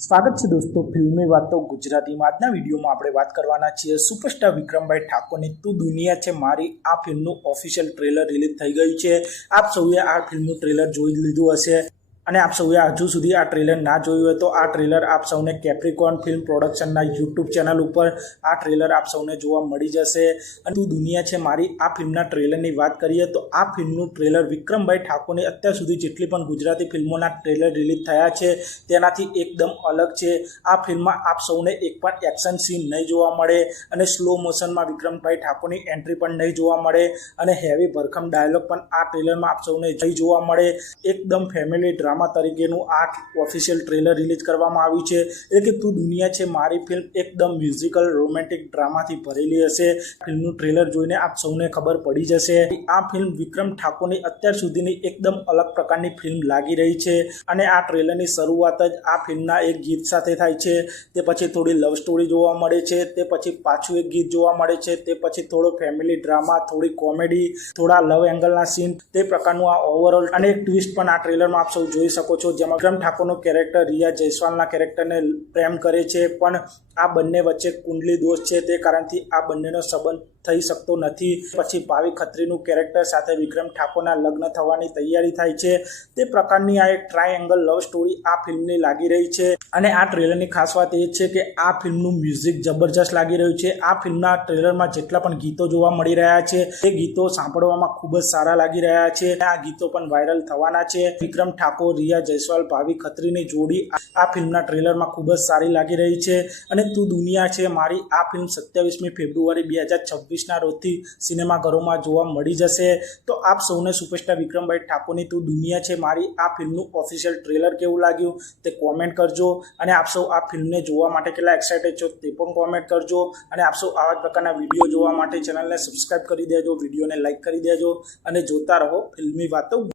સ્વાગત છે દોસ્તો ફિલ્મી વાતો ગુજરાતીમાં। આજના વિડીયોમાં આપણે વાત કરવાના છીએ સુપરસ્ટાર વિક્રમભાઈ ઠાકોરની તું દુનિયા છે મારી આ ફિલ્મનું ઓફિશિયલ ટ્રેલર રિલીઝ થઈ ગયું છે। આપ સૌએ આ ફિલ્મનું ટ્રેલર જોઈ લીધું હશે અને આપ સૌએ હજુ સુધી આ ટ્રેલર ના જોયું હોય તો આ ટ્રેલર આપ સૌને કેપ્રિકોન ફિલ્મ પ્રોડક્શનના યુટ્યુબ ચેનલ ઉપર આ ટ્રેલર આપ સૌને જોવા મળી જશે। અને તું દુનિયા છે મારી આ ફિલ્મના ટ્રેલરની વાત કરીએ તો આ ફિલ્મનું ટ્રેલર વિક્રમભાઈ ઠાકોરની અત્યાર સુધી જેટલી પણ ગુજરાતી ફિલ્મોના ટ્રેલર રિલીઝ થયા છે તેનાથી એકદમ અલગ છે। આ ફિલ્મમાં આપ સૌને એક પણ એક્શન સીન નહીં જોવા મળે અને સ્લો મોશનમાં વિક્રમભાઈ ઠાકોરની એન્ટ્રી પણ નહીં જોવા મળે અને હેવી ભરખમ ડાયલોગ પણ આ ટ્રેલરમાં આપ સૌને નહીં જોવા મળે। એકદમ ફેમિલી ડ્રામા તરીકેનું આ ઓફિશિયલ ટ્રેલર રિલીઝ કરવામાં આવ્યું છે। એટલે કે તું દુનિયા છે મારી ફિલ્મ એકદમ મ્યુઝિકલ રોમેન્ટિક ડ્રામાથી ભરેલી હશે। ફિલ્મનું ટ્રેલર જોઈને આપ સૌને ખબર પડી જશે આ ફિલ્મ વિક્રમ ઠાકોરની અત્યાર સુધીની એકદમ અલગ પ્રકારની ફિલ્મ લાગી રહી છે। અને આ ટ્રેલરની શરૂઆત જ આ ફિલ્મના એક ગીત સાથે થાય છે, તે પછી થોડી લવ સ્ટોરી જોવા મળે છે, તે પછી પાછું એક ગીત જોવા મળે છે, તે પછી થોડો ફેમિલી ડ્રામા, થોડી કોમેડી, થોડા લવ એંગલના સીન, તે પ્રકારનું આ ઓવરઓલ અને એક ટ્વિસ્ટ પણ આ ટ્રેલરમાં આપ સૌ જોઈ શકો છો, જેમાં વિક્રમ ઠાકોરનું કેરેક્ટર રિયા જયસ્વાલના કેરેક્ટરને પ્રેમ કરે છે પણ આ બંને વચ્ચે કુંડલી દોષ છે તે કારણથી આ બંનેનો સંબંધ થઈ શકતો નથી। પછી ભાવિ ખત્રીનું કેરેક્ટર સાથે વિક્રમ ઠાકોરના લગ્ન થવાની તૈયારી થાય છે। તે પ્રકારની આ એક ટ્રાયએંગલ લવ સ્ટોરી આ ફિલ્મની લાગી રહી છે। અને આ ટ્રેલરની ખાસ વાત એ છે કે આ ફિલ્મનું મ્યુઝિક જબરજસ્ત લાગી રહ્યું છે। આ ફિલ્મના ટ્રેલરમાં જેટલા પણ ગીતો જોવા મળી રહ્યા છે તે ગીતો સાંભળવામાં ખૂબ જ સારા લાગી રહ્યા છે। આ ગીતો પણ વાયરલ થવાના છે। વિક્રમ ઠાકોર, રિયા જયસ્વાલ, ભાવિ ખત્રીની જોડી આ ફિલ્મના ટ્રેલરમાં ખૂબ જ સારી લાગી રહી છે। અને તું દુનિયા છે મારી આ ફિલ્મ 27મી ફેબ્રુઆરી 2026ના રોજથી સિનેમાઘરોમાં જોવા મળી જશે। તો આપ સૌને સુપરસ્ટાર વિક્રમભાઈ ઠાકોરની તું દુનિયા છે મારી આ ફિલ્મનું ઓફિશિયલ ટ્રેલર કેવું લાગ્યું તે કોમેન્ટ કરજો। અને આપ સૌ આ ફિલ્મને જોવા માટે કેટલા એક્સાઇટેડ છો તે પણ કોમેન્ટ કરજો। અને આપ સૌ આવા જ પ્રકારના વિડીયો જોવા માટે ચેનલને સબસ્ક્રાઇબ કરી દેજો, વિડીયોને લાઇક કરી દેજો અને જોતા રહો ફિલ્મી વાતો।